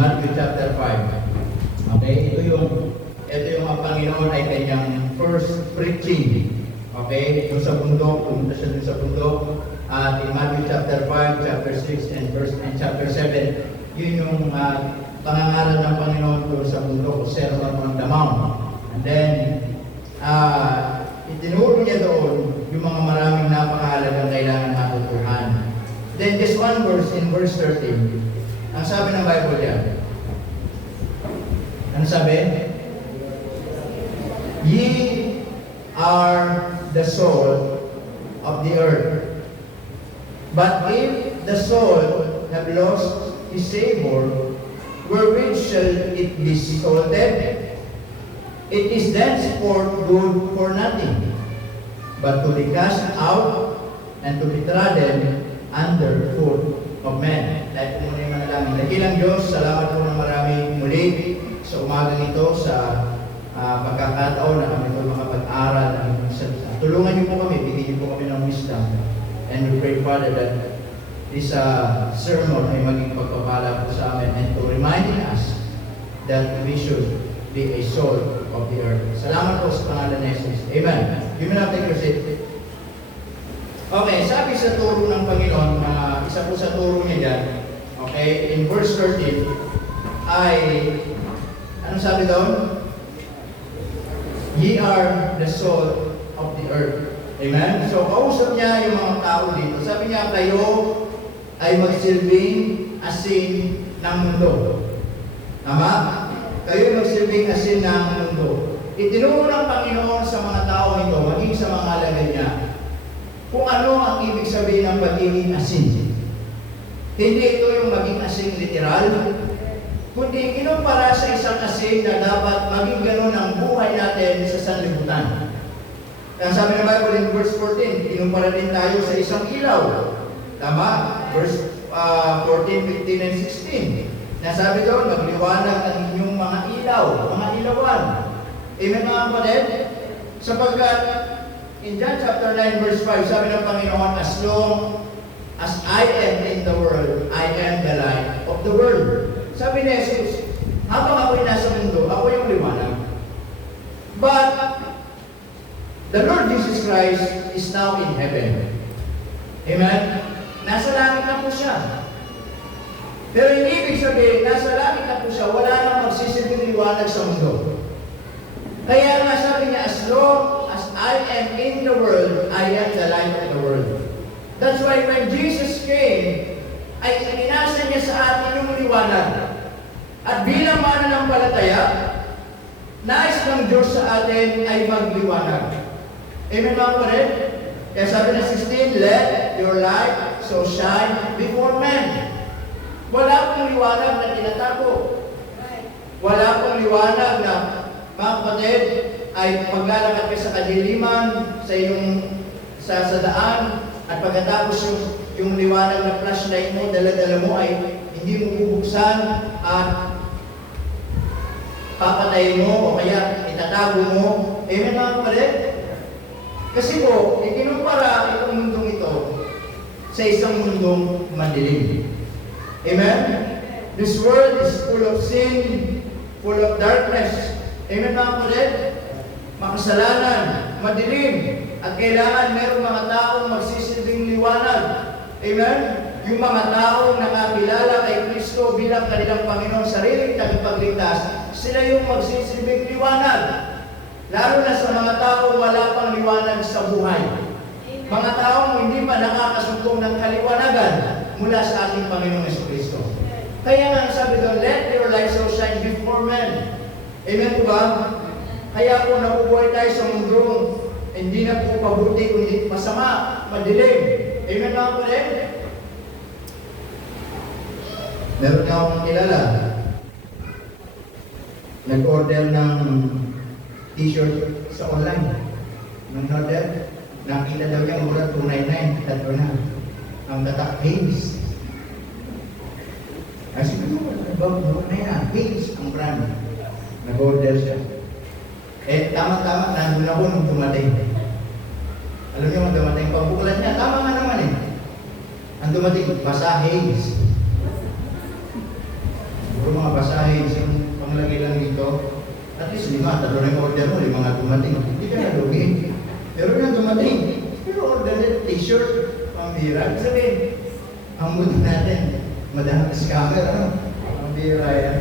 Matthew chapter 5. Okay, ito yung ang Panginoon ay kanyang first preaching. Okay, yung sa bundok, pumunta siya dun sa bundok. At in Matthew chapter 5, chapter 6, and chapter 7, yun yung pangangaral ng Panginoon doon sa bundok, o Sermon on the Mount. And then, itinuro niya doon yung mga maraming napakahalagang kailangan matutuhan. Then, this one verse, in verse 13, ang sabi ng Bible niya, ano sabi? Ye are the salt of the earth. But if the salt have lost his savor, wherewith shall it be salted? It is thenceforth good for nothing, but to be cast out and to be trodden under foot of men. Dahil po muna yung manalangin. Dakilang Diyos, salamat po ng marami muli sa umagang ito, sa pagkakataon na kami po makapag-aral ng inyong salita. Tulungan niyo po kami, bigyan niyo po kami ng wisdom. And we pray, Father, that this sermon ay maging pagpapala po sa amin and to reminding us that we should be a salt of the earth. Salamat po sa pangalan ni Jesus. Amen. You may now take your seat. Okay, sabi sa turo ng Panginoon, isa po sa turo niya dyan, okay, in verse 13, ay, ano sabi doon? Ye are the salt of the earth. Amen? So, kausap niya yung mga tao dito. Sabi niya, kayo ay magsilbing asin ng mundo. Tama? Kayo magsilbing asin ng mundo. Itinuro ng Panginoon sa mga tao ito, maging sa mga alagad niya, kung ano ang ibig sabihin ng pagiging asin. Hindi ito yung maging asin literal, kundi inumpara sa isang asin na dapat maging ganun ang buhay natin sa sanlibutan. Kaya sabi ng Bible in verse 14, inumpara din tayo sa isang ilaw. Tama? Verse 14, 15, and 16. Nasabi doon, magliwanag ang inyong mga ilaw, mga ilawan. Amen mga kapatid? Sapagkat in John chapter 9 verse 5, sabi ng Panginoon, as long as I am in the world, I am the light of the world. Sabi ni Jesus, habang ako'y nasa mundo, ako yung liwanag. But the Lord Jesus Christ is now in heaven. Amen? Nasa langit na po siya. Pero hindi ibig sabihin, nasa langit na po siya, wala nang magsisilbing liwanag sa mundo. Kaya nga sabi niya, as long as I am in the world, I am the light of the world. That's why when Jesus came, ay inasa niya sa atin yung liwanag. At bilang mananampalataya, nais ng Diyos sa atin ay magliwanag. Amen mga kapatid? Kaya sabi na 16, let your light so shine before men. Wala pong liwanag na tinatago. Wala pong liwanag na, mga kapatid, ay paglalakad ka sa kadiliman, sa iyong sa daan, at pagkatapos yung liwanag na flashlight mo, dala-dala mo ay hindi mo bubuksan at papatayin mo o kaya itatago mo. Amen mga kapatid? Kasi po, ikinumpara itong mundong ito sa isang mundong madilim. Amen? This world is full of sin, full of darkness. Amen mga kapatid? Makasalanan, madilim, at kailangan mayroong mga taong magsisilbing liwanag. Amen? Yung mga taong nakakilala kay Kristo bilang kanilang Panginoon, sariling tagapagligtas, sila yung magsisilbing liwanag. Lalo na sa mga taong wala pang liwanag sa buhay. Amen. Mga taong hindi pa nakakasumpong ng kaliwanagan mula sa ating Panginoong Jesucristo. Kaya nga sabi doon, let your light so shine before men. Amen po ba? Kaya po nabubuhay tayo sa mundong hindi na po pabuti, kundi masama, madilim. Amen mga kapatid? Meron nga akong kilala. Nag-order ng t-shirt sa online. Nang order, nakita daw niya mura 299, tatlo na. Ang tatak, Hanes. Kasi mura na yan, Hanes ang brand. Nag-order siya. Eh, tama-tama, nandun ako nung dumating. Alam niyo ang dumating, pagbukulan niya, tama nga naman eh. Ang dumating, basa Hanes. Puro mga basahin, yung panglagay lang dito. At least 5, 3 na yung order mo, 5 nga dumating. Hindi ka nalugi. Pero na dumating. Pero order na t-shirt, pambira. Ibig sabihin, ang mood natin, madaming scammer, ano? Pambira yan.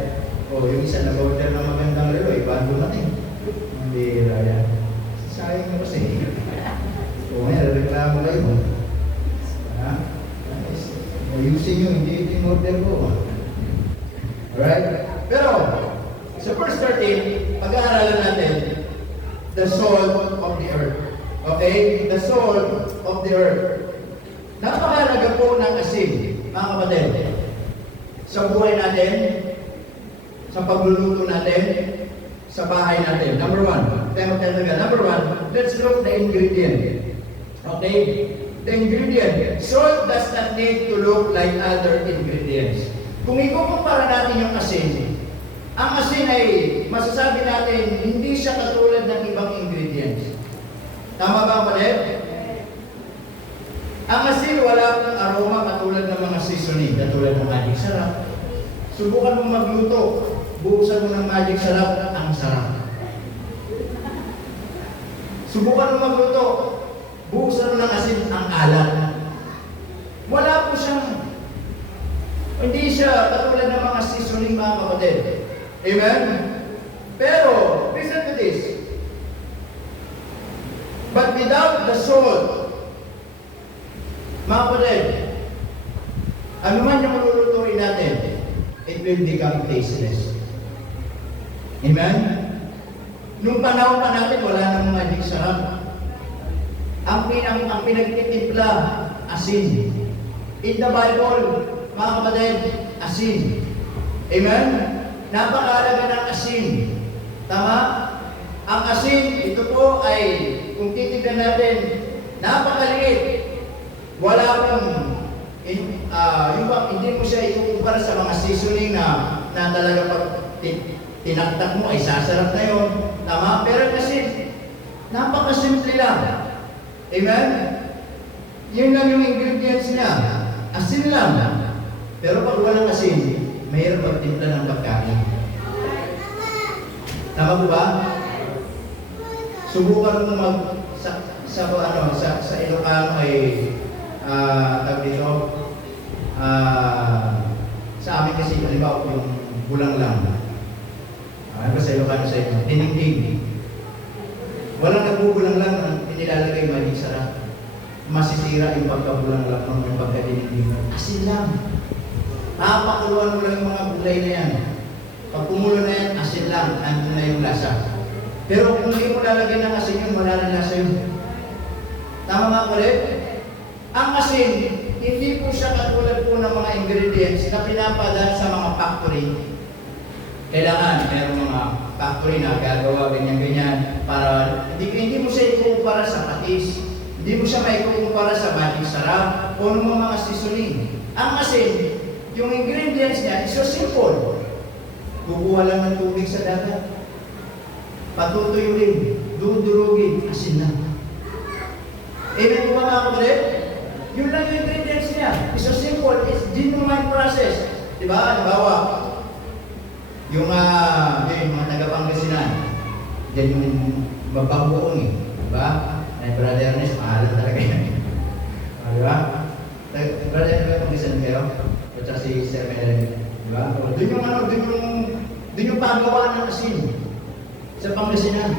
O, yung isa nag-order ng magandang relo, iba dumating. Pambira yan. Sayang mo kasi. O, ngayon, reklamo kayo. Ha? Ayusin nyo, hindi ito yung order ko. Alright? Pero, sa verse 13, pag-aaralan natin, the salt of the earth. Okay? The salt of the earth. Napakahalaga po ng asin, mga kapatid. Sa buhay natin, sa pagluluto natin, sa bahay natin. Number 1. Number 1, let's look the ingredient. Okay? The ingredient. Salt does not need to look like other ingredients. Kung ikukumpara natin yung asin, ang asin ay masasabi natin hindi siya katulad ng ibang ingredients. Tama ba, kapatid? Ang asin wala pong aroma katulad ng mga seasoning, katulad ng magic sarap. Subukan mo magluto, buhusan mo ng magic sarap, ang sarap. Subukan mo magluto, buhusan mo ng asin, ang alat. Wala po siyang, hindi siya katulad ng mga seasoning, mga kapatid. Amen? Pero, listen to this. But without the salt, mga kapatid, ano man yung malulutuin natin, it will become tasteless. Amen? Nung panahon pa natin, wala namang magic sarap. Ang pinagtitimpla, asin. In the Bible, mga kapatid, asin. Amen? Napakahalaga ng asin. Tama? Ang asin, ito po ay, kung titignan natin, napakaliit. Wala pong, hindi mo siya ikukumpara sa mga seasoning na talaga pag tinaktak mo ay sasarap na yun. Tama? Pero kasi, napakasimple lang. Amen? Yun lang yung ingredients niya. Asin lang. Pero pag walang asin, mayroon pagtimpla ng pagkain. Tama po ba? Subukan mo sa Ilocano ay tawag dito, sa amin kasi, halimbawa yung bulang lang. Ano ba sa Ilocano sa inyo? Dinigdig. Walang nagbubulang lang na inilalagay magic sarap. Masisira yung pagkabulang lang ng yung pagkadinigdig. Asin lang. Napakuluan mo lang yung mga gulay na yan. Pag kumulo na yan, asin lang, andun na yung lasa. Pero kung hindi mo lalagyan ng asin yun, wala na lasa yun. Tama nga ulit? Ang asin, hindi po siya katulad po ng mga ingredients na pinapadaan sa mga factory. Kailangan, mayroong mga factory na gagawa, ganyan-ganyan, para hindi mo siya ikukumpara sa patis, hindi mo siya maikukumpara sa magic sarap, o ng mga seasoning. Ang asin, yung ingredients niya is so simple. Kukuha lang ng tubig sa dagat, patutuyuin, dudurugin, asin na. Amen po ba mga kapatid? Yun lang yung ingredients niya. It's so simple. It's genuine process. Diba? Halimbawa, yung mga taga-Pangasinan, dyan yung babagoong eh. Diba? Ay, Brother Ernest, mahalan talaga yan. Diba? Brother Ernest, Pangasinan kayo? At saka si Sir Melanie. Diba? Doon yung paggawa ng asin sa Pangasinan.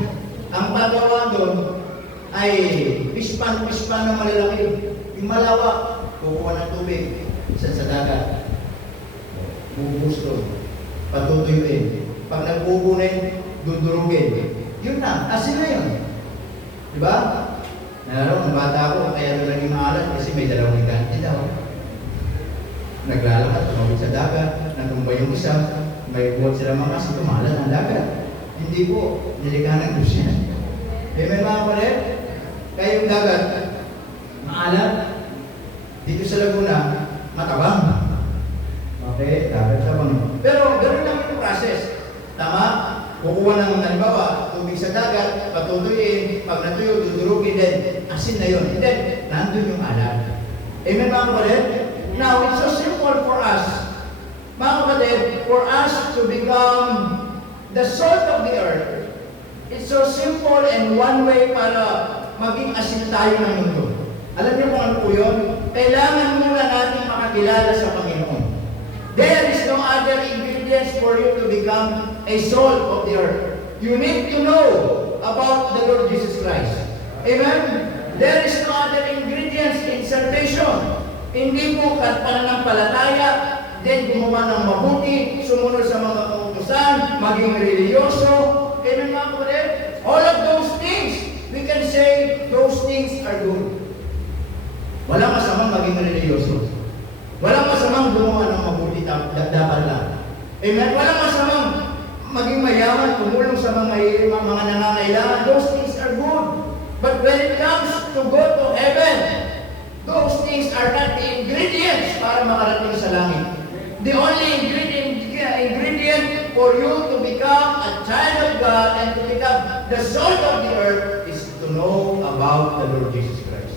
Ang paggawa doon ay pispan na malalaki. Yung malawak, kukuha ng tubig sa dagat. Bubuhos doon. Patutuyuin. Pag nagbubunin, dudurugin. Yun na, asin na yun. Diba? Nalaro, ng bata ako, kaya doon naging maalat kasi may dalawang higante daw. Naglalakad, tumawid sa dagat, natumba yung isa, may buhat sila mga kasi tumalat ang dagat. Hindi po, nilikanan ko siya. Amen mga kapatid? Kaya yung dagat, maalat. Dito sa Laguna, matabang. Okay, dagat sa Panginoon. Pero ganoon lang yung process. Tama? Kukuha ng halimbawa, tubig sa dagat, patutuyin, pag natuyo, dudurugin din. Asin na yun. And then, nandun yung alat. Amen mga kapatid? Now, it's so simple for us mga kapatid, for us to become the salt of the earth, it's so simple and one way para maging asin tayo ng mundo. Alam niyo kung ano po yun? Kailangan muna natin makakilala sa Panginoon. There is no other ingredients for you to become a salt of the earth. You need to know about the Lord Jesus Christ. Amen? There is no other ingredients in salvation. Hindi po pananampalataya, then gumawa ng mabuti, sumunod sa mga kautusan, maging religyoso. Amen mga kapatid? All of those things, we can say those things are good. Walang masamang maging religyoso. Walang masamang gumawa ng mabuti, dapat lang. Amen? Walang masamang maging mayaman, tumulong sa mga nangangailangan. Those things are good. But when it comes to go to heaven, those things are not the ingredients para makarating sa langit. The only ingredient for you to become a child of God and to become the salt of the earth is to know about the Lord Jesus Christ.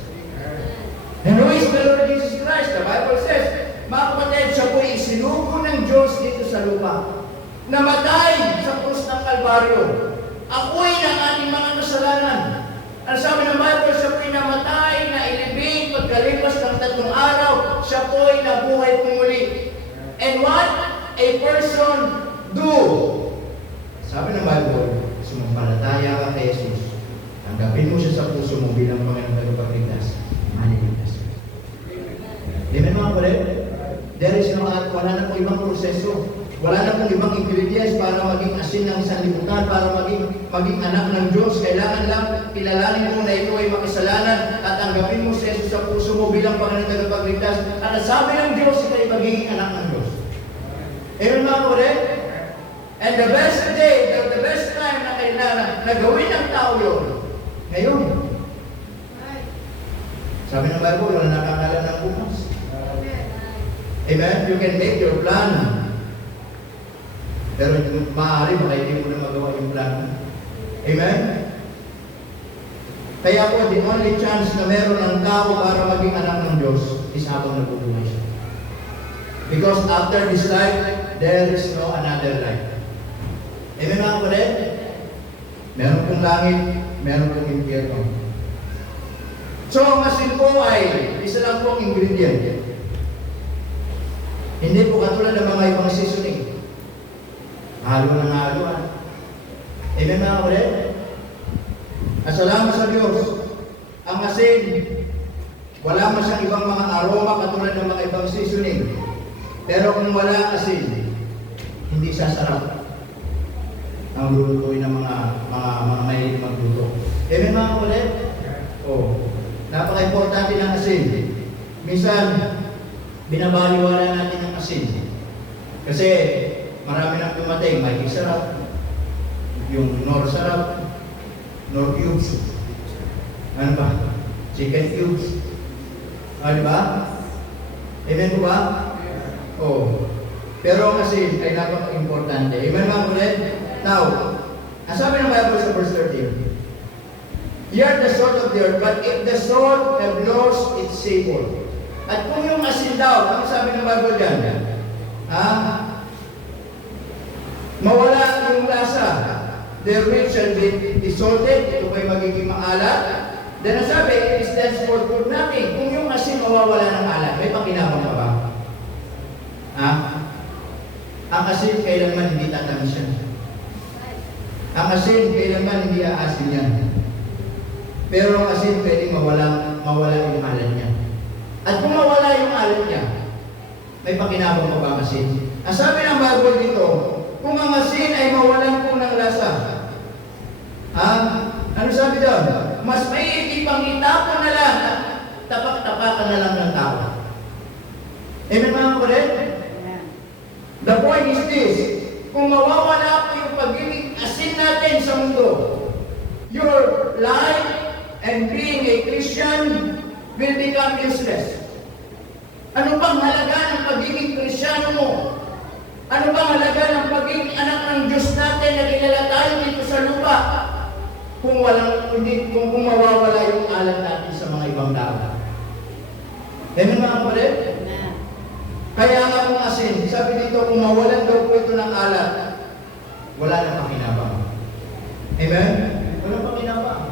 And who is the Lord Jesus Christ? The Bible says, mga kapatid, siya po isinugo ng Diyos dito sa lupa. Namatay sa krus ng Kalbaryo. Ako'y ng ating mga kasalanan. Ang sabi ng Bible, siya po'y namatay, na ilibing, pagkalipas ng 3 araw, siya po'y nabuhay pumuli. And what a person do? Sabi ng Bible, sumampalataya ka kay Jesus. Tanggapin mo siya sa puso mo bilang Panginoon at Tagapagligtas. Maniligtas. Amen mga kapatid? There is no, wala na pong ibang proseso. Wala na pong ibang ingredients para maging asin ng isang libutan, para maging anak ng Diyos. Kailangan lang kilalanin mo na ito ay makasalanan at tanggapin mo si Jesus sa puso mo bilang Panginoon at Tagapagligtas. At sabi ng Diyos, ito ay magiging anak ng Diyos. Amen mga kapatid? And the best day, the best time na kailangan na gawin ng tao yun, ngayon. Sabi ng Bible, wala nakakala ng bukas. Amen? You can make your plan. Pero maaari baka hindi mo na magawa yung plan. Amen? Kaya po, the only chance na meron ng tao para maging anak ng Diyos is habang nabubuhay siya. Because after this life, there is no another life. Amen mga kapatid? Meron pong langit, meron pong impyerno. So, ang asin po ay isa lang pong ingredient. Hindi po katulad ng mga ibang seasoning. Halo ng haluan. Amen mga kapatid? At salamat sa Diyos, ang asin, wala man siyang ibang mga aroma katulad ng mga ibang seasoning. Pero kung wala asin, hindi sasarap ang lulutuin ng mga mahilig magluto. Amen mga kapatid? Napaka-importante ng asin. Minsan, binabaliwala natin ang asin. Kasi marami nang dumating, may sarap, yung nor sarap, nor cubes. Ano ba? Chicken cubes. Di ba? Amen po ba? Pero ang asin ay napaka-importante. Amen mga kapatid? Now, ang sabi ng Bible sa verse 13, "You are the salt of the earth, but if the salt have lost its savor." At kung yung asin daw, ano sabi ng Bible dyan? Mawala yung lasa. Therewith shall be salted. Ito ba'y magiging maalat? Then ang sabi, it is thenceforth good nothing. Kung yung asin mawawala ng alat, may pakinabang ka ba? Ang asin kailanman hindi tatamis yan. Ang asin kailanman hindi aasin yan. Pero ang asin pwedeng mawala yung alat niya. At kung mawala yung alat niya, may pakinabang pa ba ang asin? Ang sabi ng Bible dito, kung ang asin ay mawalan po ng lasa, ano sabi doon? Mas may ipang itapon na lang at tapak-tapakan na lang ng tao. Amen mga kapatid? The point is this, kung mawawala po yung pagiging asin natin sa mundo, your life and being a Christian will become useless. Ano bang halaga ng pagiging Krisyano mo? Ano bang halaga ng pagiging anak ng Diyos natin na kilala tayo dito sa lupa? Kung mawawala yung alam natin sa mga ibang tao. Amen mga kapatid? Kaya nga kung asin, sabi dito, kung mawalan daw po ito ng alat, wala nang pakinabang. Amen? Walang pakinabang.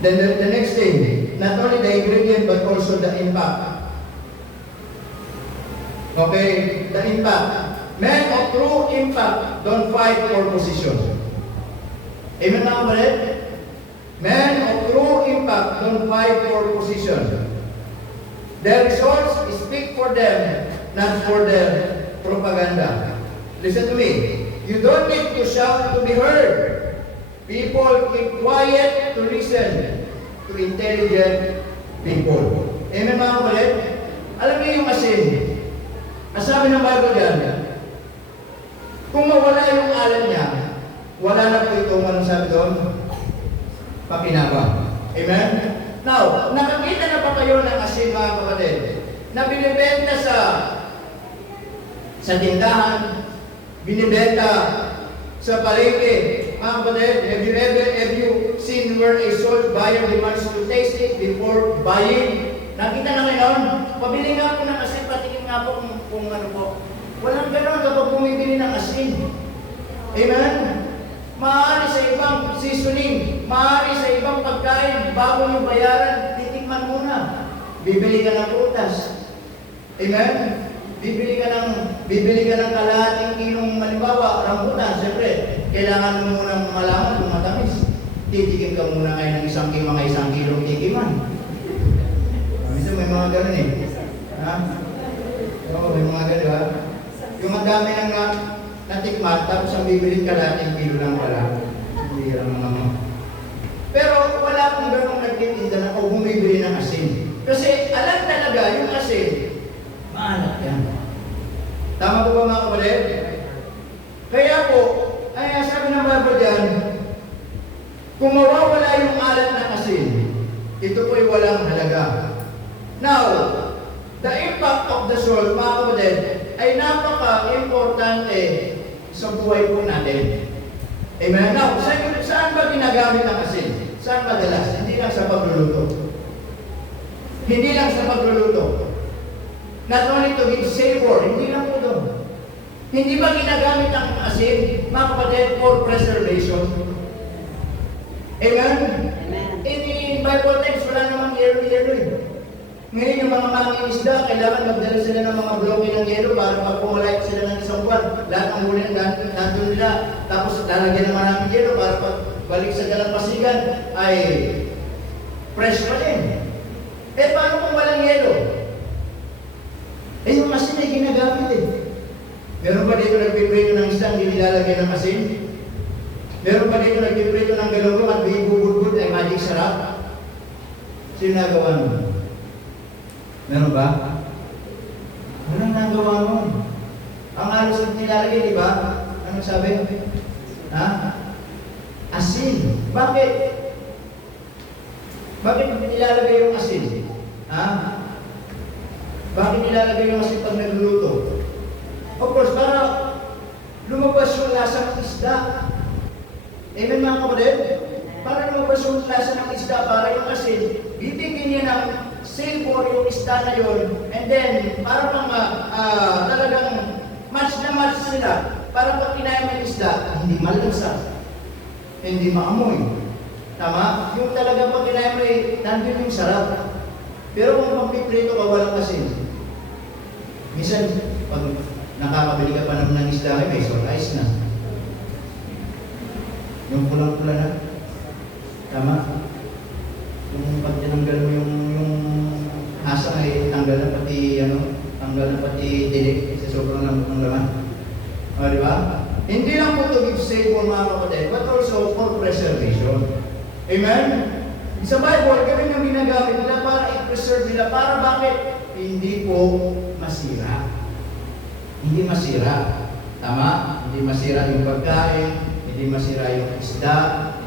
Then the next thing, not only the ingredient but also the impact. Okay, the impact. Men of true impact don't fight for position. Amen mga kapatid? Men of true impact don't fight for position. Their results speak for them, not for their propaganda. Listen to me. You don't need to shout to be heard. People keep quiet to listen to intelligent people. Amen mga kapatid? Alam niyo yung asin. Ang sabi ng Bible yan, kung mawala yung alam niya, wala na po itong anong sabi doon? Pakinabang. Amen? Now, nakakita na pa kayo ng asin mga kapatid na binibenta sa tindahan, binibenta sa palengke. Mga kapatid, have you seen where a salt buyer demands to taste it before buying? Nakita na ngayon, pabili nga po ng asin, patikin nga po kung ano po. Walang gano'n kapag bumibili ng asin. Amen? Maaari sa ibang seasoning, maaari sa ibang pagkain, bago yung bayaran, titikman muna. Bibili ka ng prutas. Amen? Bibili ka ng kalahating kilong halimbawa, rambutan. Siyempre, kailangan mo munang malaman kung matamis. Titikim ka muna ngayon ng mga isang kilong tikiman. Minsan may mga gano'n eh. Ha? Oo, may mga gano'n ha. Yung ang dami ng natikman, tapos ang bibilin ka natin, kilo lang pala. Hindi lang naman. Pero wala akong gano'ng nagtitinda na o bumibili ng asin. Kasi alam talaga yung asin, maalat yan. Tama po ba mga kapatid? Kaya po, ay sabi ng Bible dyan, kung mawawala yung alat ng asin, ito po'y walang halaga. Now, the impact of the salt, mga kapatid, ay napaka-importante sa buhay po natin. Amen? Now, saan ba ginagamit ang asin? Saan madalas? Hindi lang sa pagluluto. Hindi lang sa pagluluto. Not only to give savor, hindi lang po doon. Hindi ba ginagamit ang asin, mga kapatid, for preservation? Amen? Amen. In Bible text, wala namang yelo-yelo eh. Ngayon yung mga mangingisda, kailangan magdala sila ng mga bloke ng yelo para pag pumulay sila ng isang buwan. Lahat ng huli nandun nila. Tapos lalagyan naman namin yelo para pag balik sa dalampasigan ay fresh pa din. Eh paano kung walang yelo? Eh yung asin ay ginagamit eh. Meron pa dito nagpiprito ng isang hindi nilalagyan ng asin? Meron pa dito nagpiprito ng galunggong at bibubudbud ay magic sarap? Sino nagawa mo? Meron ba? Walang nagawa mo. Ang halos na nilalagay, di ba? Anong sabi? Ha? Asin. Bakit? Bakit nilalagay yung asin? Ha? Bakit nilalagay yung asin pag nagluluto? Of course, para lumabas yung lasa ng isda. Amen mga kapatid? Para lumabas yung lasa ng isda, para yung asin, bibigyan niya ng savor yung isda na yun, and then, para pang talagang match na match sila, para pag kinain ng isda, hindi malansa, hindi maamoy. Tama? Yung talagang pag kinain mo nandun yung sarap. Pero kung magpiprito ka walang asin, minsan, pag nakakabili ka pa naman ng isda, may surprise na. Yung pulang-pula na. Tama? Yung pag tinanggal mo yung asa ay tanggal na pati dilig sa sobrang lambot ng laman. O, di ba? Hindi lang po to give savor mga kapatid, but also for preservation. Amen? Sa Bible, kami yung ginagamit nila para i-preserve nila. Para bakit? Hindi po masira. Hindi masira. Tama? Hindi masira yung pagkain, hindi masira yung isda,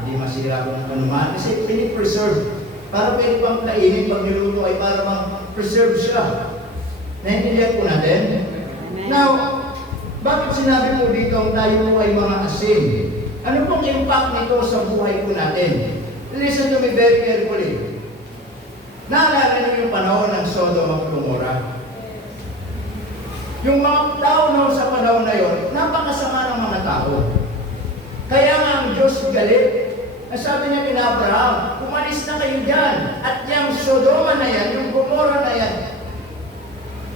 hindi masira kung anuman. Kasi pinipreserve. Para pwede pang kainin pag niluto ay para pang-preserve siya. Naintindihan po natin? Amen. Now, bakit sinabi po dito tayo ay mga asin? Ano pong impact nito sa buhay po natin? Listen to me very carefully. Naalala niyo yung panahon ng Sodom at Gomorrah? Yung mga tao noon sa panahon na yon, napakasama ng mga tao. Kaya nga ang Diyos galit. Sabi niya kina Abraham, umalis na kayo dyan. At yung Sodoma na yan, yung Gomorrah na yan,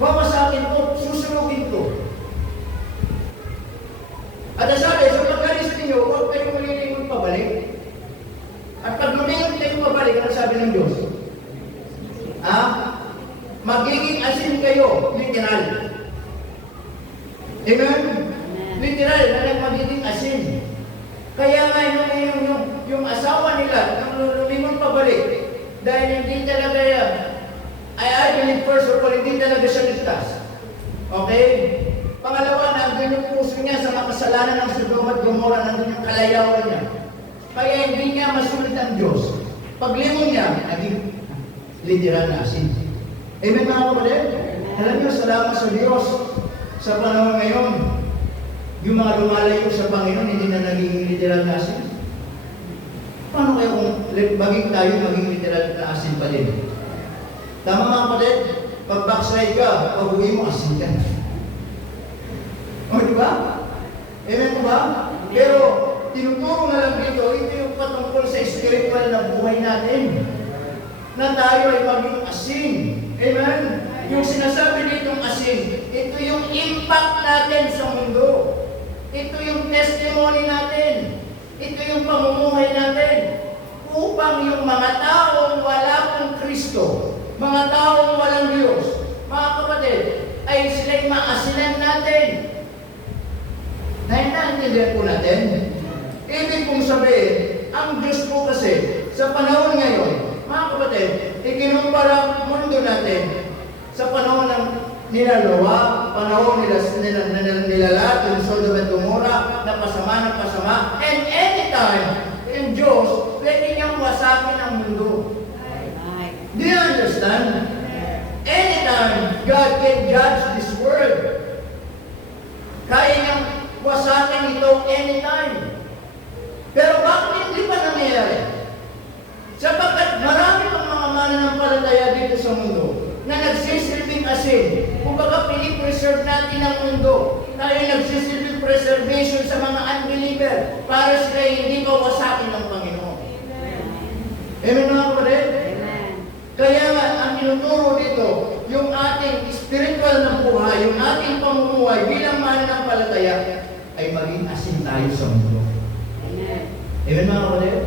wawasakin ko, susunugin ko. At sabi, sa pagkalis ninyo, huwag kayong malilingon pabalik. At pag lumingon kayo pabalik, ano sabi ng Diyos? Magiging asin kayo, literal. Amen? Literal, na magiging asin. Kaya nga yung asawa nila, nung lumingon pabalik, dahil hindi talaga yan, I believe first of all, hindi talaga siya ligtas. Okay? Pangalawa, nandun yung puso niya sa makasalanan ng Sodoma at Gomorrah, nandun yung kalayawan niya. Kaya hindi niya masulit ang Diyos. Paglingon niya, naging literal na asin. Amen mga kapatid? Alam niyo, salamat sa Diyos sa panahon ngayon. Yung mga lumalayo sa Panginoon, hindi na naging literal na asin. Paano kaya kung maging tayo, maging literal na asin pa din? Tama mga kapatid, pag backslide ka, pag-uwi mo, asin ka. O, di ba? Amen po ba? Pero, tinuturo na lang dito, ito yung patungkol sa spiritual na buhay natin. Na tayo ay maging asin. Amen? Yung sinasabi ditong asin, ito yung impact natin sa mundo. Ito yung testimony natin. Ito yung pamumuhay natin. Upang yung mga taong wala pong Kristo, mga taong walang Diyos, mga kapatid, ay sila'y maasinan natin. Naintindihan po natin? Ibig kong sabihin, ang Diyos po kasi, sa panahon ngayon, mga kapatid, ikinumpara mundo natin sa panahon ng nilalawa, panahon nilalat, yung Sodom at Gomorrah, na pasama, and anytime, yung Diyos, pwede niyang wasakin ang mundo. Do you understand? Anytime, God can judge this world. Kaya niyang wasakin ito anytime. Pero bakit hindi pa nangyayari? Sapagkat marami pang mga mananampalataya dito sa mundo na nagsisilbing asin. Kumbaga, pinipreserve natin ang mundo. Tayo nagsisilbing preservation sa mga unbeliever para sila hindi mawasakin ng Panginoon. Amen mga kapatid? Kaya nga, ang tinuturo dito, yung ating spiritual na buhay, yung ating pamumuhay bilang mananampalataya, ay maging asin tayo sa mundo. Amen mga kapatid?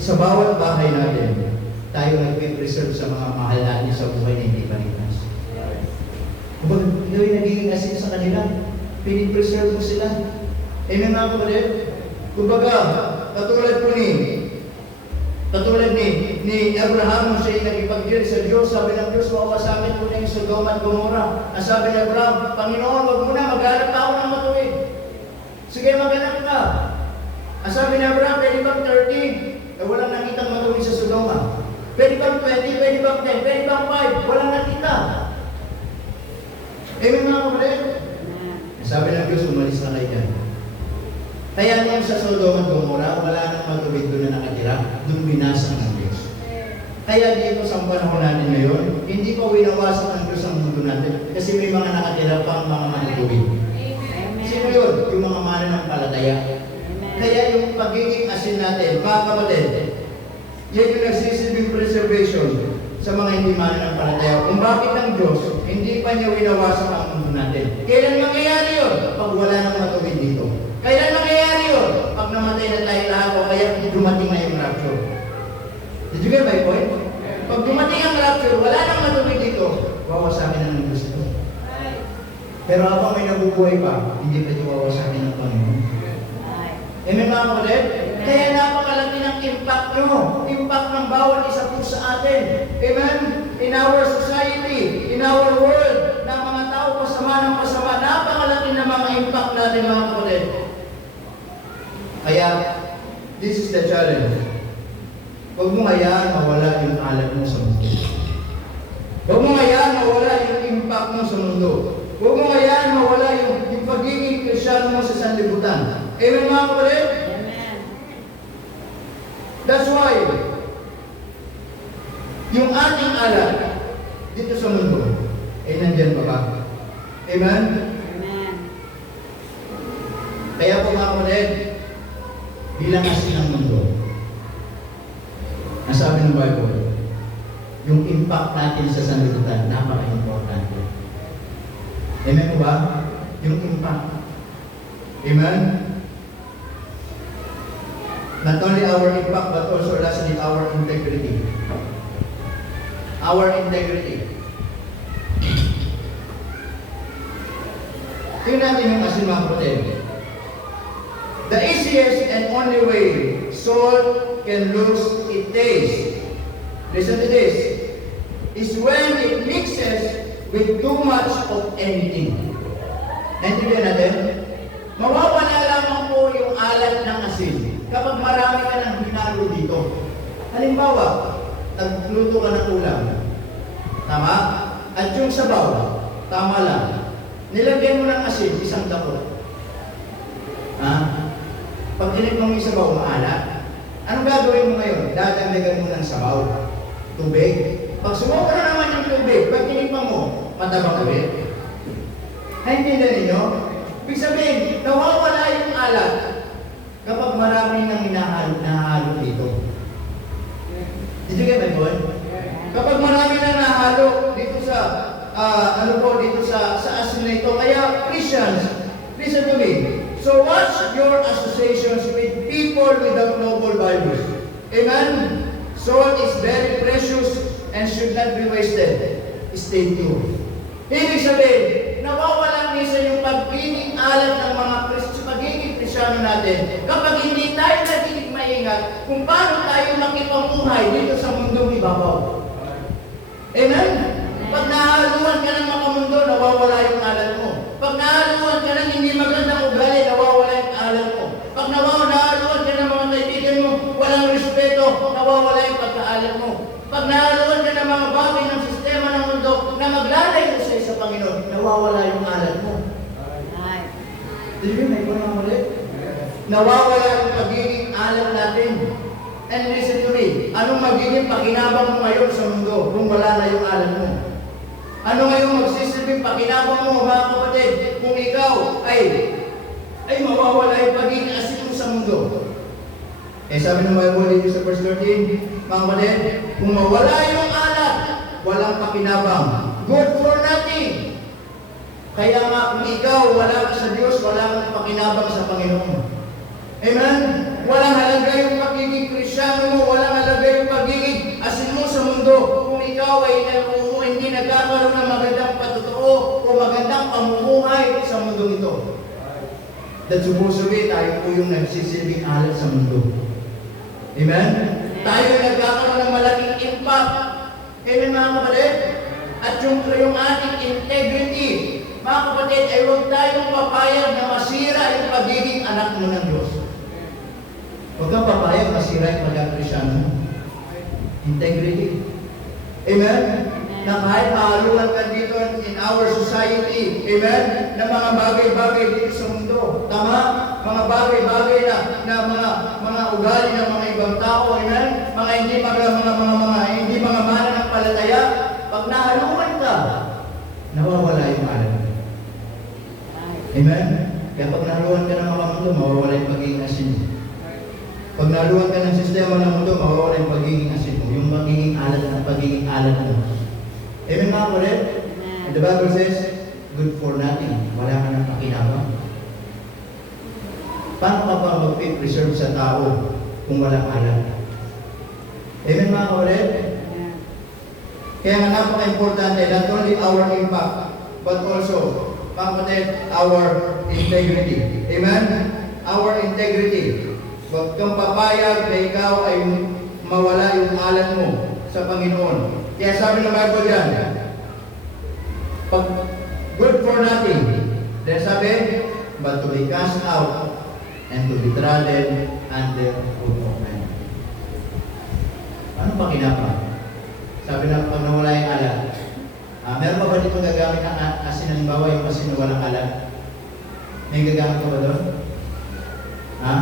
Sa bawat bahay natin, tayo nagpipreserve sa mga mahal natin sa buhay na hindi paligtas. Kung ikaw ay nagiging asin sa kanila, pinipreserve mo sila. Amen mga kapatid? Kumbaga, katulad ni Abraham, nung siya nagipag-deal sa Diyos, sabi ng Diyos, wawasakin mo na yung Sodoma at Gomorrah. Ang sabi ni Abraham, Panginoon, wag mo na, maghanap ako ng matuwid. Sige, maghanap ka. Ang sabi ni Abraham, pwede bang 30? Walang nakitang matuwid sa Sodoma. Pwede bang 20? Pwede bang 10? Pwede bang 5? Walang nakita. Amen mga kapatid? Sabi ng Diyos, umalis na kayo dyan. Kaya nung sa Sodoma at Gomorrah, wala nang matuwid doon na nakatira. Doon binasa ng Diyos. Kaya dito sa panahon natin ngayon, hindi pa winawasan ng Diyos ang mundo natin. Kasi may mga nakatira pang mga matuwid. Sino yun? Yung mga mananampalataya. Kaya yung pagiging asin natin, mga kapatid, yan yung nagsisilbing preservation sa mga hindi mananampalataya. Kung bakit ang Diyos, hindi pa niya winawasan ang mundo natin. Kailan mangyayari yun? Pag wala nang matuwid dito. Kailan mangyayari yun? Pag namatay na tayo lahat o kaya dumating na yung rapture. Did you get my point? Pag dumating ang rapture, wala nang matuwid dito, wawasakin na ng Diyos ito. Pero habang may nabubuhay pa, hindi pa ito wawasakin ng Panginoon. Amen mga kapatid? Kaya napakalaki ng impact nyo. Impact ng bawat isa po sa atin. Amen? In our society, in our world, na mga tao pasama ng pasama, napakalaki ng mga impact natin mga kapatid. Kaya, this is the challenge. Huwag mo hayaan mawala yung alat mo sa mundo. Huwag mo hayaan mawala yung impact mo sa mundo. Huwag mo hayaan mawala yung pagiging Kristyano mo sa sanlibutan. Amen mga kapatid? Amen. That's why, yung ating alat dito sa mundo, ay nandyan pa ba? Amen? Amen. Kaya po mga kapatid, bilang asin ng mundo, nasabi ng Bible, yung impact natin sa sanlibutan, napaka-importante. Amen po ba? Yung impact. Amen? Not only our impact, but also lastly, our integrity. Our integrity. Tingnan natin yung asin mga kapatid. The easiest and only way salt can lose its taste, listen to this, is when it mixes with too much of anything. Naintindihan natin? Mawawala lamang po yung alat ng asin kapag marami ka ng hinalo dito. Halimbawa, nagluto ka ng ulam. Tama? At yung sabaw, tama lang. Nilagyan mo ng asin, isang dako. Ha? Pag tinikman mo yung sabaw, maalat. Anong gagawin mo ngayon? Dadagdagan mo ng sabaw. Tubig. Pag sumobra naman yung tubig, pag tinikman mo, matabang ulit. Naintindihan ninyo? Ibig sabihin, nawawala yung alat kapag marami nang hinahalo dito. Did you get my point? Kapag marami nang nahalo dito sa dito sa asin na ito. Kaya Christians, listen to me. So watch your associations with people without noble values. Amen? Salt is very precious and should not be wasted. Stay tuned. Ibig sabihin, nawawala minsan yung pagiging alat ng mga pagiging Kristyano natin kapag hindi tayo nagiging maingat kung paano tayo makipamuhay dito sa mundong ibabaw. Amen? Pag nahaluan ka ng mga mundo, nawawala yung alat mo. Pag nahaluan ka ng hindi magandang ugali, nawawala yung alat mo. Pag nahaluan ka ng mga kaibigan mo, walang respeto, nawawala yung pagkaalat mo. Pag nahaluan ka ng mga bagay ng sistema ng mundo na maglalayo sa Panginoon, nawawala yung alat mo. Did you may mga ulit? Nawawala yung pagiging alat natin. And listen to me, anong magiging pakinabang mo ngayon sa mundo kung wala na yung alat mo? Ano ngayong magsisilbing pakinabang mo, mga kapatid, kung ikaw ay mawawala yung pagiging asin mo sa mundo? Sabi ng Bible dito sa verse 13, mga kapatid, kung mawala yung alat, walang pakinabang. Good for nothing. Kaya nga, kung ikaw wala ka sa Diyos, wala kang pakinabang sa Panginoon. Amen? Walang halaga yung pagiging Kristyano mo, walang halaga yung pagiging asin mo sa mundo kung ikaw ay hindi nagkakaroon ng magandang patutuo o magandang pamumuhay sa mundo ito. That's supposed to be, tayo po yung nagsisilbing alat sa mundo. Amen? Tayo nagkakaroon ng malaking impact. Amen mga kapatid? At yung ating integrity, mga kapatid, ay huwag tayong papayag na masira yung pagiging anak mo ng Diyos. Huwag kang papayag masira yung pagkakristyano mo. Integrity. Amen? Na kahit mahaluan ka dito in our society, amen? Na mga bagay-bagay dito sa mundo. Tama? Mga bagay-bagay na mga ugali ng mga ibang tao, amen? Mga hindi mga mananampalataya. Pag nahaluan ka, nawawala yung alam. Amen? Kaya pag nahaluan ka ng mga mundo, mawawala yung pagiging asin. Pag nahaluan ka ng sistema ng mundo, mawawala yung pagiging asin mo. Yung pagiging alat mo. Amen mga kapatid? The Bible says, good for nothing. Wala ka ng pakinabang. Paano ka pa mag-preserve sa tao kung walang alat? Amen mga kapatid? Kaya nga napaka-importante, not only our impact, but also, mga kapatid, our integrity. Amen? Our integrity. Huwag kang papayag na ikaw ay mawala yung alat mo sa Panginoon. Kaya sabi ng Bible yan, pag good for nothing, then sabi, but to be cast out and to be trodden under foot of men. Ano pa kinapa? Sabi na pag nawala yung alat, meron pa ba dito gagamit ng asin? Halimbawa yung asin na walang alat? May gagamit ka ba doon? Ha?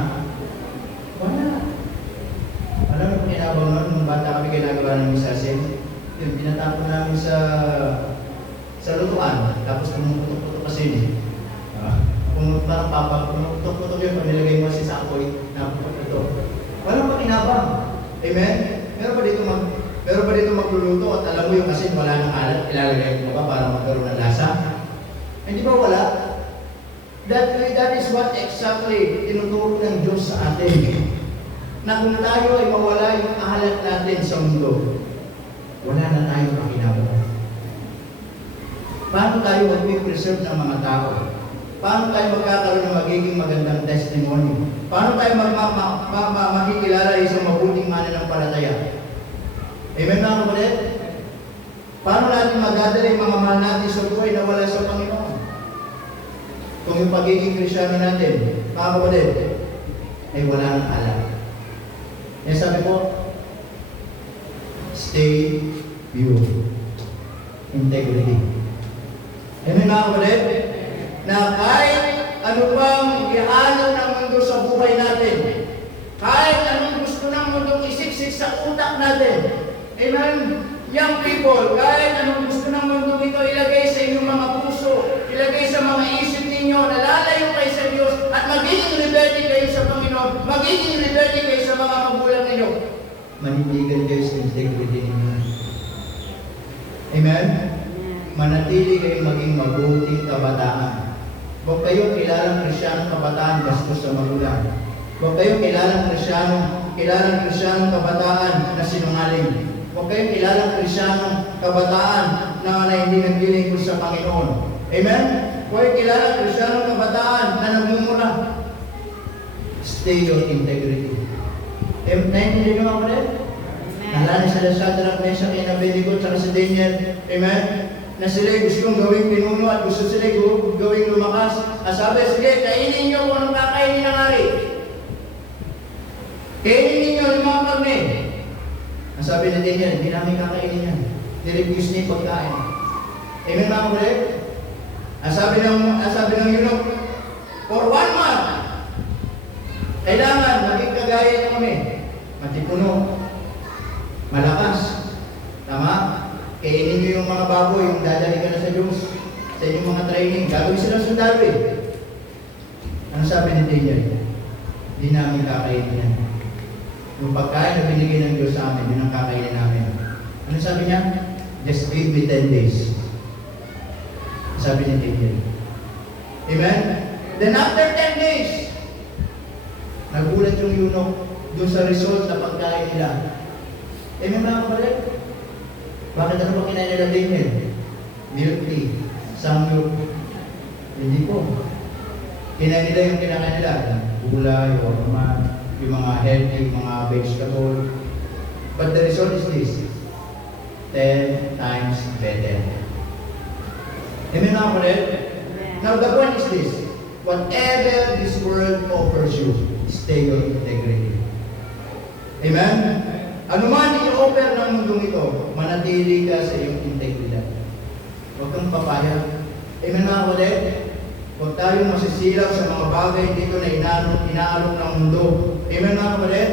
Wala. Alam mo kung kinabang noon, nung bata kami ginagawa ng asin, yung pinatapon namin sa sa lutuan, tapos pumuputok-putok kasi yun eh. Kung parang pumuputok-putok yun, pag nilagay mo si sakoy, napuputok-putok. Walang pakinabang. Amen? Pero ba dito magluluto at alam mo yung asin wala nang alat, ilalagay mo ba para magkaroon ng lasa? Hindi ba wala? That is what exactly tinuturo ng Diyos sa atin. Na kung tayo ay mawala yung alat natin sa mundo, wala na tayong pakinabang. Paano tayo mag-preserve ng mga tao? Paano tayo magkakaroon ng magiging magandang testimony? Paano tayo makikilala isang mabuting mananampalataya? Amen mga kapatid? Paano natin magdadala yung mga mahal natin sa buhay na wala sa Panginoon? Kung yung pagiging Krisyano natin, mga kapatid, ay wala nang alam. Kaya sabi ko, stay pure. Integrity. Amen mga kapatid? Na kahit ano bang ialok ng mundo sa buhay natin, kahit anong gusto ng mundong isiksik sa utak natin, amen? Young people, kahit anong gusto ng mundo ito ilagay sa inyong mga puso, ilagay sa mga isip ninyo, nalalayo kayo sa Diyos, at magiging rebelde kayo sa Panginoon, magiging rebelde kayo sa mga magulang ninyo, manindigan kayo sa integrity ninyo. Amen? Manatili kayong maging mabuting kabataan. Huwag kayong kilalang Krisyanong kabataan gastos sa magulang. Huwag kayong kilalang Krisyanong kabataan na sinungaling. Huwag kayong kilalang Krisyanong kabataan na hindi naglilingkod sa Panginoon. Amen? Huwag kayong kilalang Krisyanong kabataan na nagmumura. Stay your integrity. Naintindihan niyo mga kapatid? Nalala sila sa Shadrach, Meshach, and Abednego, tsaka si Daniel. Amen? Na sila'y gustong gawing pinuno at gusto sila'y gawing lumakas. Sabi, sige, kainin niyo kung anong kakainin ng hari. Kainin ninyo yung mga karne. Sabi ni Daniel, hindi namin kakainin yan. Nirefuse niya yung pagkain. Amen mga kapatid? Sabi ng eunuch, for 1 month, kailangan maging kagaya niyo kami. Matipuno, malakas. Tama? Kainin niyo yung mga baboy, yung dadali ka na sa Diyos, sa inyong mga training. Gagawin silang sundalo eh. Ano sabi ni Daniel? Hindi namin kakainin yan. Yung pagkain na binigay ng Diyos sa amin, yun ang kakainin namin. Ano sabi niya? Just give me 10 days. Sabi ni Daniel. Amen? Then after 10 days, nagulat yung eunuch doon sa result na pagkain nila. Amen mga kapatid? Bakit ano ba kinain nila Daniel? Milk tea, samyup. Hindi po. Kinain nila yung kinakain nila. Gulay, yung mga healthy, mga vegetable. But the result is this. 10 times better. Amen mga kapatid? Now the point is this. Whatever this world offers you, stay your integrity. Amen? Ano man i-offer ng mundong ito, manatili ka sa iyong integridad. Huwag kang papayag. Amen mga kapatid? Huwag tayong masisilaw sa mga bagay dito na inaalok ng mundo. Amen mga kapatid?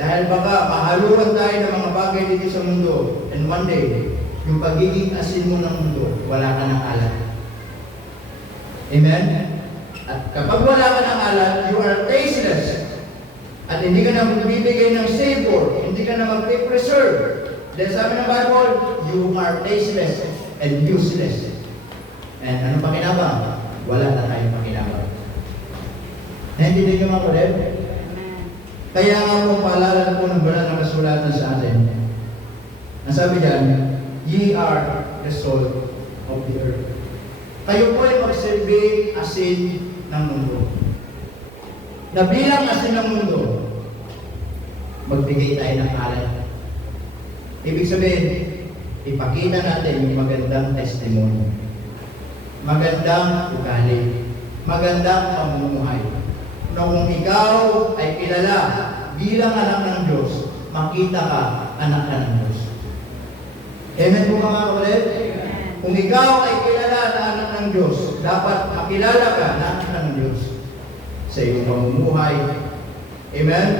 Dahil baka mahaluan tayo ng mga bagay dito sa mundo. And one day, yung pagiging asin mo ng mundo, wala ka ng alat. Amen? At kapag wala ka ng alat, you are tasteless. At hindi ka na magbibigay ng savor, hindi ka na mag-preserve. Dahil sabi ng Bible, you are tasteless and useless. And ano pakinabang? Wala na tayong pakinabang. Naintindihan niyo mga kapatid? Kaya nga po paalala po ng banal na kasulatan sa atin. Nasabi dyan, ye are the salt of the earth. Kayo po ay magsilbing asin ng mundo. Na bilang asin ng mundo, magbigay tayo ng alat. Ibig sabihin, ipakita natin yung magandang testimony. Magandang ugali. Magandang pamumuhay. Na kung ikaw ay kilala bilang anak ng Diyos, makita ka anak ka ng Diyos. Amen po mga kapatid? Kung ikaw ay kilala na anak ng Diyos, dapat makilala ka na anak ng Diyos sa iyong pamumuhay. Amen?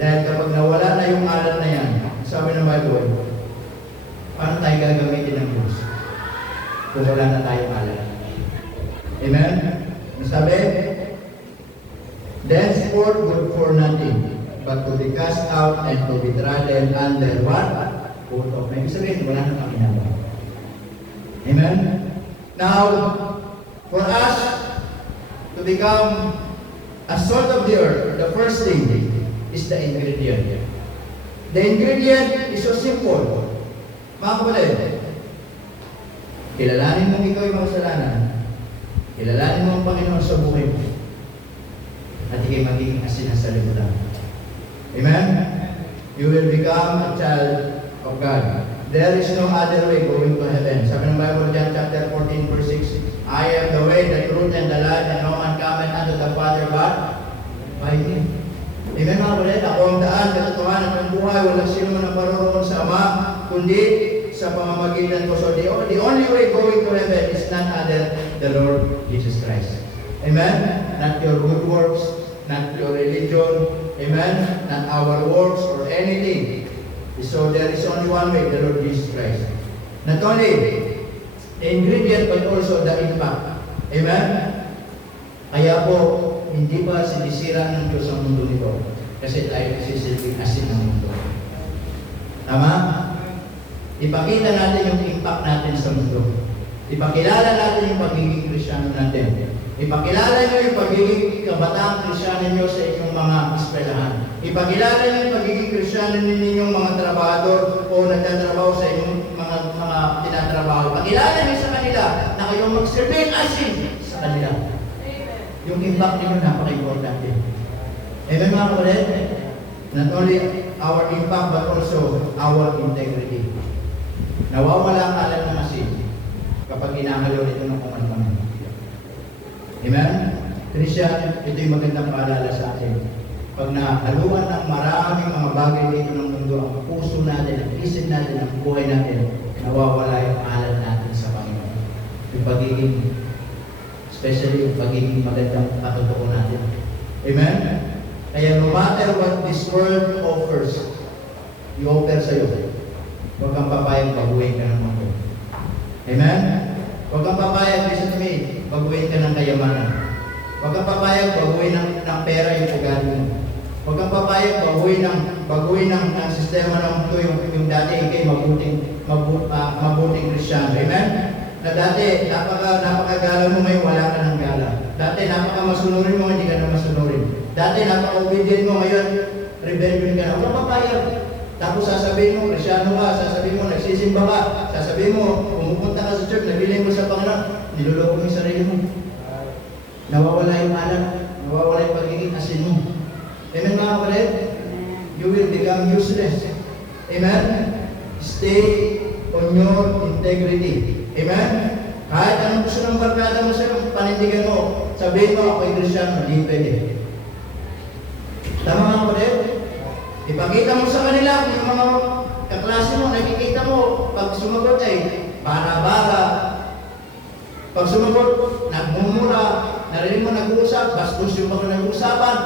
Dahil kapag nawala na yung alat na yan, sabi ng Bible, paano tayo gagamitin ng Diyos? kung wala na tayong alat. Amen? Ang sabi, thenceforth good for nothing, but to be cast out and to be trodden under what? Foot of men. Ibig sabihin, wala na kami nagawa. Amen? Now, for us to become a salt of the earth, the first thing is the ingredient. The ingredient is so simple. Mga kapatid, kilalanin mo ikaw yung makasalanan, kilalanin mo ang Panginoon sa buhay mo, at ikay magiging asin sa libutan. Amen? You will become a child of God. There is no other way going to heaven. Sabi ng Bible, John chapter 14, verse 6, I am the way, the truth, and the life, and no man cometh unto the Father but by me. Amen, mga kapatid? Ako ang daan, katotohanan ng buhay. Walang sino man ang marunong sa Ama, kundi sa pamamagitan ko. So the only way going to heaven is none other the Lord Jesus Christ. Amen? Not your good works, not your religion, amen? Not our works or anything. So there is only one way, the Lord Jesus Christ. Not only the ingredient, but also the impact. Amen? Kaya po, hindi pa sinisira ng Diyos ang mundo nito. Kasi tayo sisilbing asin ng mundo. Tama? Ipakita natin yung impact natin sa mundo. Ipakilala natin yung pagiging Kristyano natin. Ipakilala nyo yung pagiging kabataang Kristyano nyo sa inyong mga eskwelahan. Ipakilala nyo yung pagiging Kristyano ninyong mga trabahador o nagtatrabaho sa inyong mga tinatrabaho. Ipakilala nyo sa kanila na kayong magsilbing asin sa kanila. Yung impact ninyo napaka-importante. Amen, mga kapatid? Not only our impact but also our integrity. Nawawala ang alat ng asin kapag inahalo nito ng kung ano. Amen? Christian, ito yung magandang paalala sa atin. Pag nahaluan ng maraming mga bagay dito ng mundo, ang puso natin, ang isip natin, ang buhay natin, nawawala yung alat natin sa Panginoon. Yung pagiging especially yung pagiging magandang katotoo natin. Amen? Kaya no matter what this world offers, i-offer sa'yo, huwag kang papayag, baguhin ka ng mundo. Amen? Huwag kang papayag, listen to me, baguhin ka ng kayamanan. Huwag kang papayag, baguhin ng pera yung ugali mo. Huwag kang papayag, baguhin ng sistema ng mundo, yung dati ikay mabuting Kristyano. Amen? Na dati, napakagala mo ngayon, wala ka ng gala. Dati, napaka-masunurin mo, hindi ka na masunurin. Dati, napaka-obedient mo ngayon, rebellion ka na. Huwag papayag. Tapos sasabihin mo, Kristyano ka, sasabihin mo, nagsisimba ka, sasabihin mo, pumupunta ka sa church, nabiling mo sa Panginoon, niloloko mo yung sarili mo. Nawawala yung alam, nawawala yung pagiging asin mo. Amen, mga kapatid? You will become useless. Amen? Stay on your integrity. Amen? Kahit anong gusto ng barkada mo sa'yo, panindigan mo, sabihin mo, ako'y Kristyano, hindi pwede. Tama mga kapatid? Ipakita mo sa kanila kung yung mga kaklase mo, nakikita mo, pag sumagot ay bara-bara. Pag sumagot, nagmumura, narinig mo nag-uusap, bastos yung mga nag-uusapan,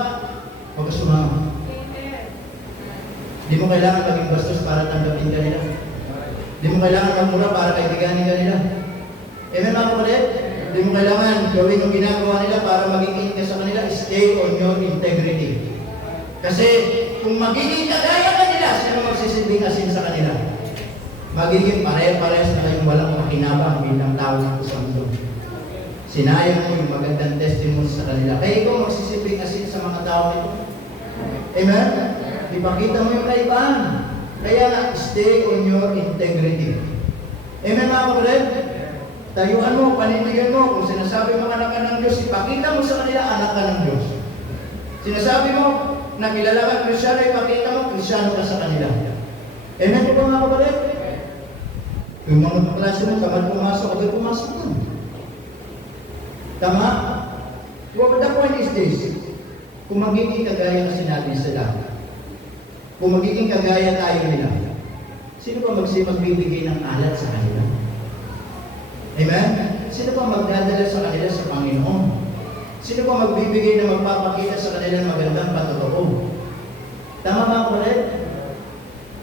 huwag ka sumama. Di mo kailangan maging bastos para tanggapin ka nila. Di mo kailangan magmura para kaibiganin ka nila. Amen, mga kapatid? Di mo kailangan gawin yung ginagawa nila para magiging ka sa kanila. Stay on your integrity. Kasi kung magiging kagaya ka nila, sino magsisilbing asin sa kanila? Magiging pare-parehas na kayong walang makinabang bilang tao dito sa mundo. Sinayang mo yung magandang testimony sa kanila. Kaya ikaw magsisilbing asin sa mga tao nito. Amen? Ipakita mo yung kaibahan. Kaya nga, stay on your integrity. Amen, mga kapatid? Tayuan mo, panindigan mo. Kung sinasabi mo anak ka ng Diyos, ipakita mo sa kanila anak ka ng Diyos. Sinasabi mo, na kilala ka Kristyano, ipakita mo, Kristyano ka sa kanila. Amen po mga kapatid? Yung mga klase mo, tamad pumasok, okay pumasok mo. Tama? What the point is this? Kung magiging kagaya kasi natin sila, kung magiging kagaya tayo nila, sino pa magbibigay ng alat sa kanila? Amen? Sino pa magdadala sa kanila sa Panginoon? Sino pa magbibigay na magpapakita sa kanila ng magandang patotoo? Tama ba ako ulit?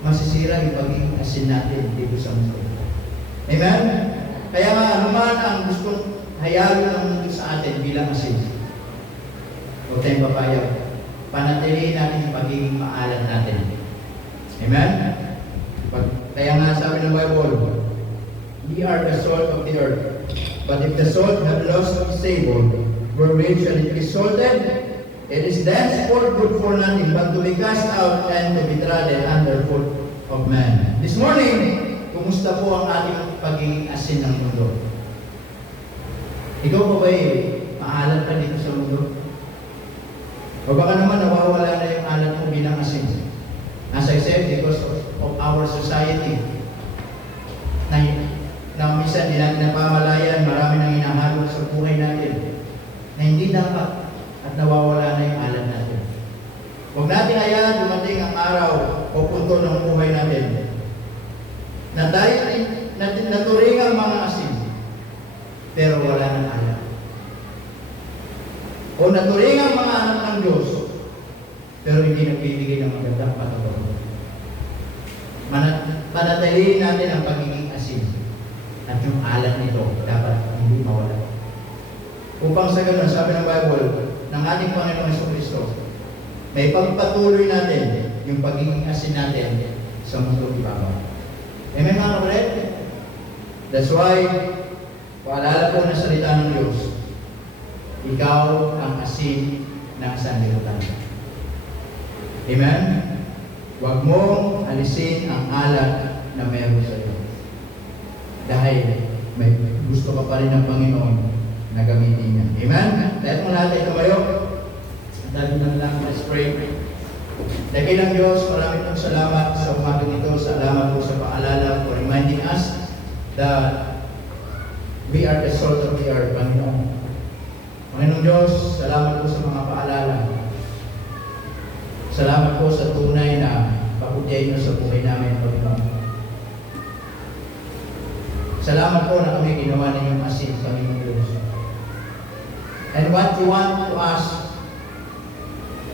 Masisira yung pagiging asin natin dito sa mundo. Amen? Kaya nga, anuman ang gustong hayalo ng mundo sa atin bilang asin. Huwag tayong papayag. Panatilihin natin yung pagiging maalat natin. Amen? Kaya nga sabi ng Bible, we are the salt of the earth. But if the salt have lost its savor, wherewith shall it be salted? It is thenceforth good for nothing, but to be cast out and to be trodden under foot of man. This morning, kumusta po ang ating pagiging asin ng mundo? Ikaw pa ba maalat pa dito sa mundo? O baka naman nawawala na yung alat mo bilang asin? As I said, because of our society, na minsan di natin napamalayan, marami nang hinahalong sa buhay natin na hindi dapat at nawawala na yung alat natin. Huwag natin hayaan dumating ang araw o punto ng buhay natin na tayo naturing ang mga asin, pero wala ng alat. O naturing ang mga anak ng Diyos, pero hindi nagbibigay ng magandang patutunan. Panatilihin natin ang pagiging asin at yung alat nito dapat hindi mawala. Upang sa ganun, sabi ng Bible, ng ating Panginoong Jesucristo, may pagpatuloy natin yung pagiging asin natin sa mundo ibabaw. Amen mga kapatid? That's why, paalala po na salita ng Diyos, ikaw ang asin ng sanlibutan. Amen? Huwag mong alisin ang alat na meron sa iyo. Dahil may gusto ka pa rin ng Panginoon na gamitin niya. Amen? Lahat mo natin tumayo. Dahil na lang, let's pray. Dakilang Diyos, maraming pong salamat sa umagang ito. Salamat po sa paalala for reminding us that we are the salt of the earth, Panginoon. Panginoon Diyos, salamat po sa mga paalala. Salamat po sa tunay na pagbutihan niyo sa buhay namin, Panginoon. Salamat po na kami ginawa ninyong asin, Panginoon Diyos. And what you want to us,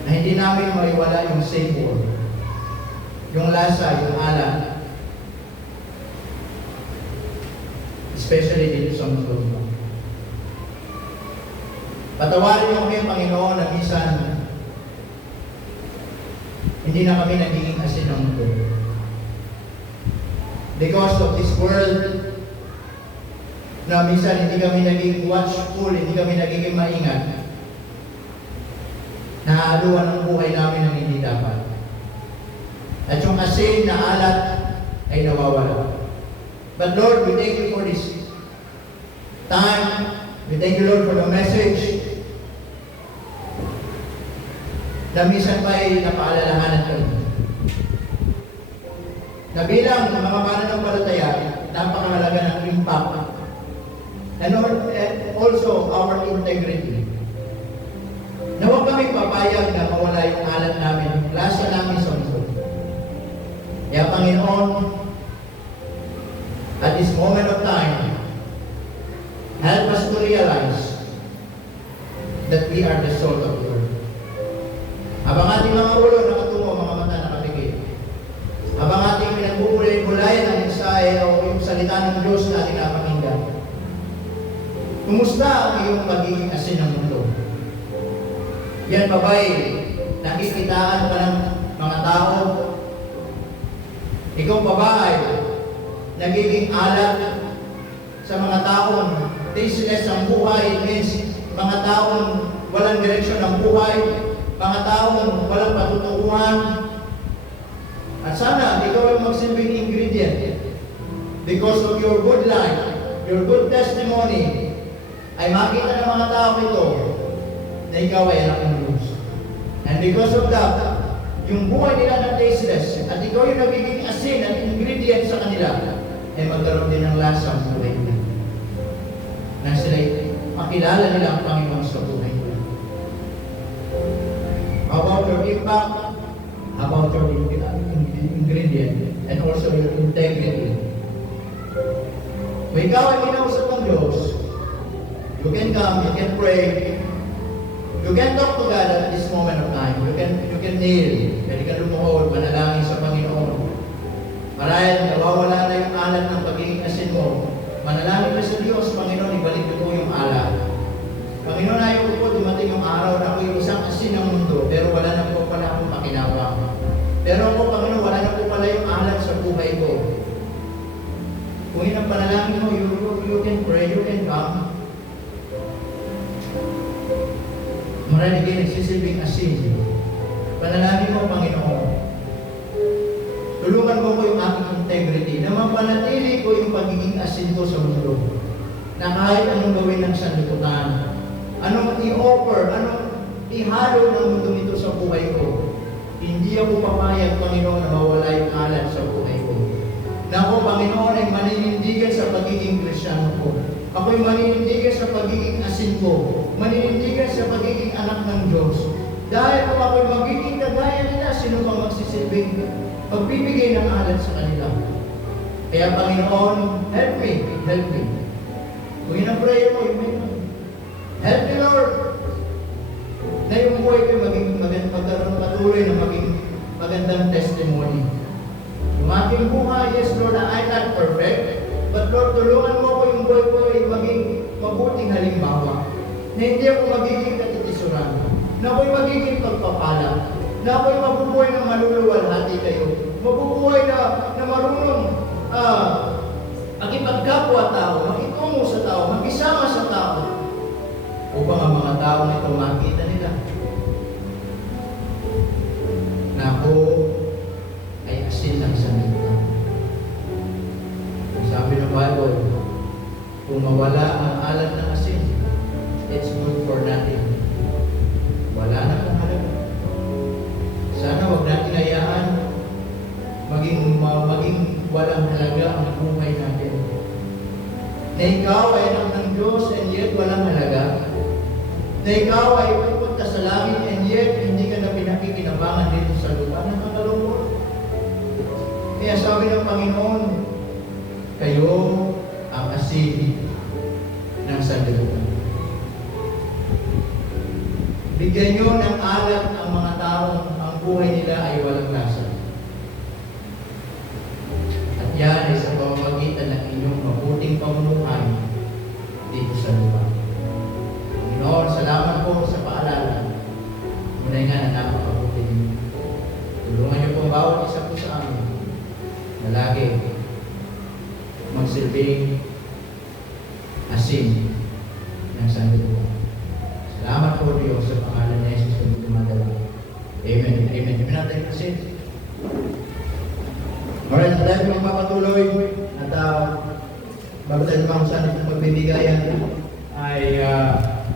na hindi namin maiwala yung savor, yung lasa, yung alat, especially dito sa mundo. Patawarin niyo kami, Panginoon, na minsan hindi na kami nagiging asin ng mundo. Because of this world, na minsan hindi kami naging watchful, hindi kami nagiging maingat, nahaluan ang buhay namin ng hindi dapat. At yung asin na alat ay nawawala. But Lord, we thank you for this time. We thank you, Lord, for the message na minsan pa ay napaalalahanan kami. Na bilang mga mananampalataya, napakahalaga ng impact and also our integrity. Na huwag kami papayag na mawala yung alat namin, yung lasa namin sa mundo. Kaya Panginoon, at this moment of time, help us to realize that we are the salt of the earth. Habang ating mga ulo nakatungo, mga mata nakapikit. Habang ating pinagbubulay-bulayan ang mensahe o yung salita ng Diyos na ating napakinggan. Kumusta ang iyong pagiging asin ng mundo? Yan ba ba'y nakikitaan pa ng mga tao? Ikaw pa ba ay nagiging alat sa mga taong tasteless ang buhay? It means mga taong walang direksyon ang buhay, mga taong walang patutuhan. At sana ikaw ay magsilbing ingredient because of your good life, your good testimony, ay makita ng mga tao ito na ikaw ay anak ng Diyos. And because of that, yung buhay nila na tasteless at ikaw yung nagiging asin at ingredient sa kanila, ay magkaroon din ng lasa ang buhay nila. Na sila makilala nila ang Panginoon sa buhay nila. How about your impact? How about your ingredient? And also your integrity. Kung ikaw ay kinausap ng Diyos, you can come, you can pray, you can talk to God at this moment of time. You can kneel, pwede ka lumuhod, manalangin sa Panginoon. Marahil nawawala na yung alat ng pagiging asin mo, Manalangin ka sa Diyos, Panginoon, ibalik ko po yung alak. Panginoon, ayaw ko po dumating yung araw na ako'y isang asin ng mundo, pero wala na po pala akong pakinabang. Pero ako, Panginoon, wala na po pala yung alak sa buhay ko. Kung yun ang panalangin mo, you can pray, you can come. Marami kayo nagsisilbing asin. Panalangin mo, Panginoon. Tulungan mo ko yung aking integrity na mapanatili ko yung pagiging asin ko sa mundo. Na kahit anong gawin ng sanlibutan, anong i-offer, anong ihalo ng mundo nito sa buhay ko, hindi ako papayag, Panginoon, na mawala yung alat sa buhay ko. Na ako, Panginoon, ay maninindigan sa pagiging Kristyano ko. Ako'y maninindigan sa pagiging asin ko. Maninindigan sa pagiging anak ng Diyos. Dahil kung ako'y magiging kagaya nila, sino bang magsisilbing pagbibigay ng alat sa kanila? Kaya, Panginoon, help me, help me. Kung yun ang prayer mo, help me, Lord. Na yung buhay ko maging magkaroon patuloy na maging magandang testimony. Yung aking buhay, yes, Lord, I'm not perfect. But Lord, tulungan mo ko yung buhay ko ay maging mabuting halimbawa. Na hindi ako magiging katitisuran. Na ako'y magiging pagpapala. Na ako'y mabubuhay ng maluluwalhati kayo. Mabubuhay na marunong makipagkapwa-tao, makitungo sa tao, makisama sa tao. Upang ang mga tao na ito makita nila na ako ay asin ng sanlibutan. Sabi ng Bible, kung mawala ang alat ng asin, it's good for nothing. Wala na kang halaga. Sana wag natin hayaan maging walang halaga ang buhay natin. Na ikaw ay anak ng Diyos and yet walang halaga. Na ikaw ay pupunta sa langit and yet hindi ka na pinakikinabangan dito sa lupa. Nakakalungkot. Kaya sabi ng Panginoon, kayo ang asin ng sanlibutan. Bigyan nyo ng alat ang mga taong ang buhay nila ay walang lasa. At yan ay sa pamamagitan ng inyong mabuting pamumuhay dito sa lupa. Panginoon, salamat po sa paalala. Muna nga na napakabuti ninyo. Tulungan niyo po bawat isa po sa amin na lagi magsilbing asin ng sanlibutan. Salamat po Diyos sa pangalan ni Jesus na dumadala. Amen. Amen. Amen natin asin. Alright, sa tayo magpapatuloy at bago tayo naman sa ating magbibigayan,